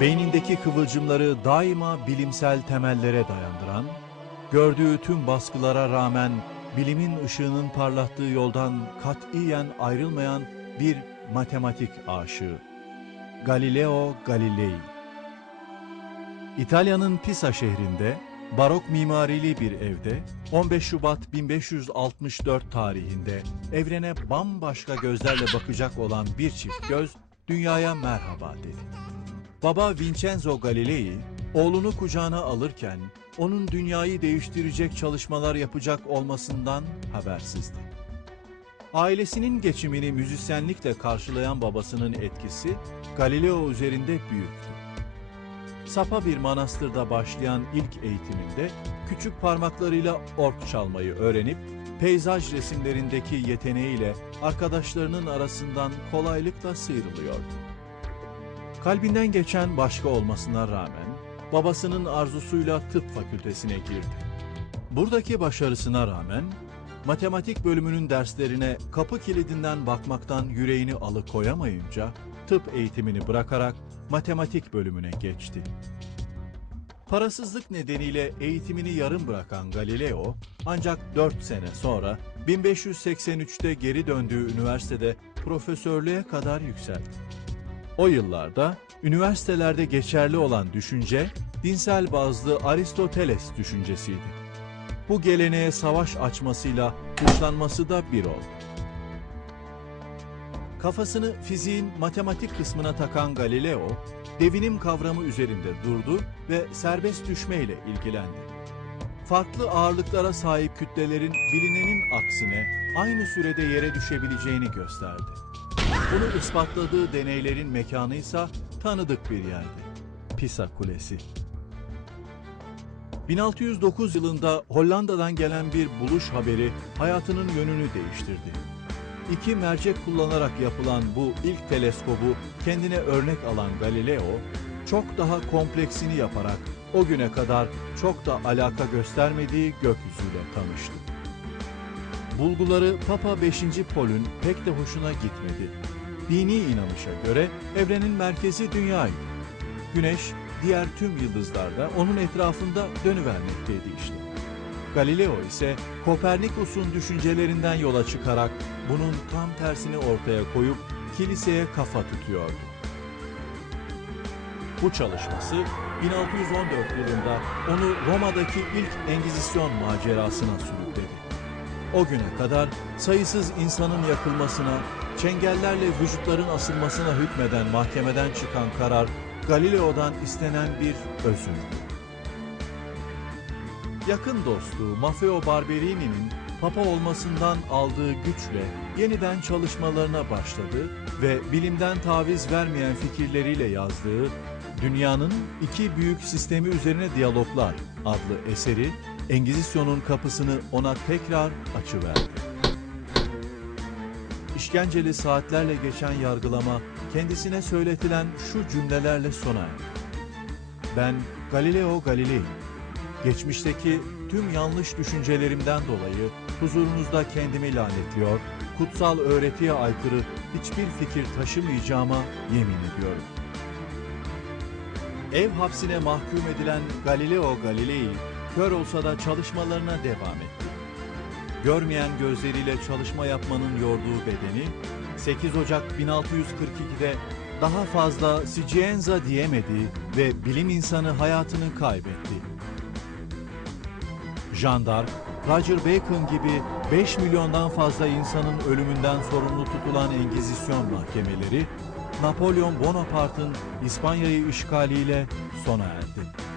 beynindeki kıvılcımları daima bilimsel temellere dayandıran, gördüğü tüm baskılara rağmen bilimin ışığının parlattığı yoldan katiyen ayrılmayan bir matematik aşığı. Galileo Galilei İtalya'nın Pisa şehrinde barok mimarili bir evde 15 Şubat 1564 tarihinde evrene bambaşka gözlerle bakacak olan bir çift göz dünyaya merhaba dedi. Baba Vincenzo Galilei oğlunu kucağına alırken onun dünyayı değiştirecek çalışmalar yapacak olmasından habersizdi. Ailesinin geçimini müzisyenlikle karşılayan babasının etkisi Galileo üzerinde büyüktü. Sapa bir manastırda başlayan ilk eğitiminde küçük parmaklarıyla ork çalmayı öğrenip peyzaj resimlerindeki yeteneğiyle arkadaşlarının arasından kolaylıkla sıyrılıyordu. Kalbinden geçen başka olmasına rağmen babasının arzusuyla tıp fakültesine girdi. Buradaki başarısına rağmen matematik bölümünün derslerine kapı kilidinden bakmaktan yüreğini alıkoyamayınca tıp eğitimini bırakarak matematik bölümüne geçti. Parasızlık nedeniyle eğitimini yarım bırakan Galileo ancak 4 sene sonra 1583'te geri döndüğü üniversitede profesörlüğe kadar yükseldi. O yıllarda üniversitelerde geçerli olan düşünce dinsel bazlı Aristoteles düşüncesiydi. Bu geleneğe savaş açmasıyla dışlanması da bir oldu. Kafasını fiziğin matematik kısmına takan Galileo, devinim kavramı üzerinde durdu ve serbest düşmeyle ilgilendi. Farklı ağırlıklara sahip kütlelerin bilinenin aksine aynı sürede yere düşebileceğini gösterdi. Bunu ispatladığı deneylerin mekanı ise tanıdık bir yerdi. Pisa Kulesi. 1609 yılında Hollanda'dan gelen bir buluş haberi hayatının yönünü değiştirdi. İki mercek kullanarak yapılan bu ilk teleskobu kendine örnek alan Galileo, çok daha kompleksini yaparak o güne kadar çok da alaka göstermediği gökyüzüyle tanıştı. Bulguları Papa 5. Pol'ün pek de hoşuna gitmedi. Dini inanışa göre evrenin merkezi dünyaydı. Güneş, diğer tüm yıldızlar da onun etrafında dönüvermekteydi işte. Galileo ise Kopernikus'un düşüncelerinden yola çıkarak bunun tam tersini ortaya koyup kiliseye kafa tutuyordu. Bu çalışması 1614 yılında onu Roma'daki ilk Engizisyon macerasına sürükledi. O güne kadar sayısız insanın yakılmasına, çengellerle vücutların asılmasına hükmeden mahkemeden çıkan karar Galileo'dan istenen bir özürdü. Yakın dostu Maffeo Barberini'nin papa olmasından aldığı güçle yeniden çalışmalarına başladı ve bilimden taviz vermeyen fikirleriyle yazdığı Dünyanın iki büyük sistemi üzerine diyaloglar adlı eseri Engizisyon'un kapısını ona tekrar açıverdi. İşkenceli saatlerle geçen yargılama kendisine söyletilen şu cümlelerle sona erdi. Ben Galileo Galilei. Geçmişteki tüm yanlış düşüncelerimden dolayı huzurunuzda kendimi lanetliyor, kutsal öğretiye aykırı hiçbir fikir taşımayacağıma yemin ediyorum. Ev hapsine mahkum edilen Galileo Galilei, kör olsa da çalışmalarına devam etti. Görmeyen gözleriyle çalışma yapmanın yorduğu bedeni, 8 Ocak 1642'de daha fazla Scienza diyemedi ve bilim insanı hayatını kaybetti. Jean d'Arc, Roger Bacon gibi 5 milyondan fazla insanın ölümünden sorumlu tutulan Engizisyon mahkemeleri, Napolyon Bonaparte'ın İspanya'yı işgaliyle sona erdi.